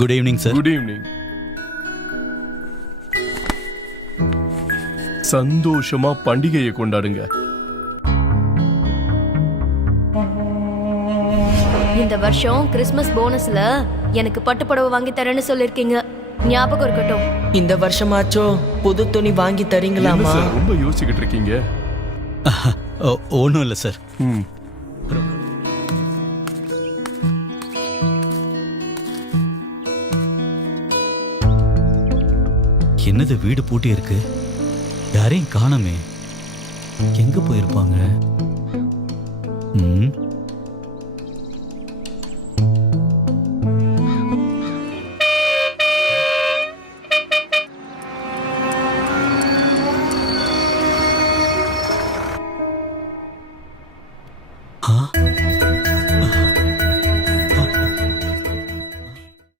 Good evening sir. Good evening. சந்தோஷமா பண்டிகையை கொண்டாடுங்க. இந்த வருஷம் கிறிஸ்மஸ் போனஸ்ல எனக்கு பட்டு புடவை வாங்கி தரேன்னு சொல்லிருக்கீங்க, ஞாபகம் இருக்கட்டும். இந்த வருஷமாச்சோ புது துணி வாங்கி என்ன தரீங்களாமா? சார் ரொம்ப யோசிச்சுக்கிட்டு இருக்கீங்க? ஒன்றும் இல்லை சார். ம். என்னது வீடு பூட்டி இருக்கு, யாரையும் காணோமே, எங்க போயிருப்பாங்க? ம்